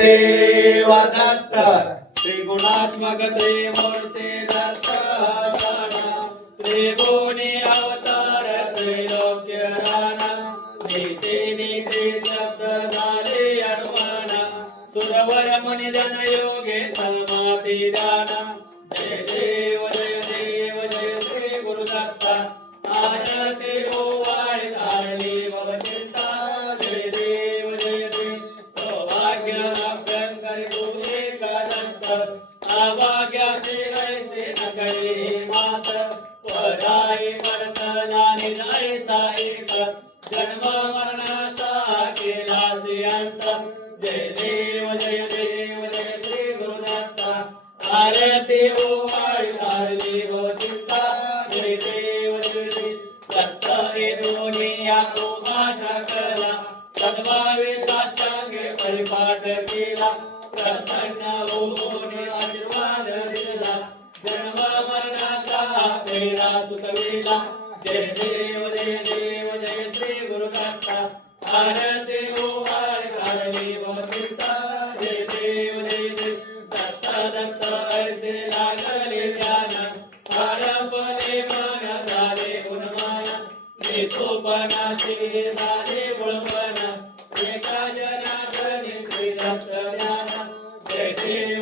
देव दत्त त्रिगुणात्मक त्रिमूर्ती दत्त त्रिगुणी अवतार त्रैलोक्य राणा नीती नीती शब्द झाले अनुमाना सुरवर मुनी जन योगे समाधी दाना जय देव जय देव जय श्री गुरुदत्ता आरती ओवाळी दत्त ऐसे मात पराई साहित जन्म मरणाचा केला अंत जय देव जय देव जय श्री गुरुदत्ता आरती जय देव जय दत्त उभा सद्भावे साष्टांगे परिपाठ केला प्रसन्न कवीरा तू कवीरा जय देव जय देव जय श्री गुरुदत्ता भारते हो आर कारणी भक्ता जय देव जय देव। दत्ता दत्ता ऐसे लागले ज्ञान। हरपले मन झाले गुणमान। निकोपनाचे झाले गुणपण एका जनार्दने श्री दत्त ज्ञान। जय देव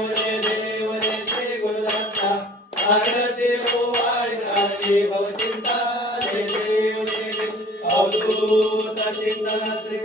चिंता श्री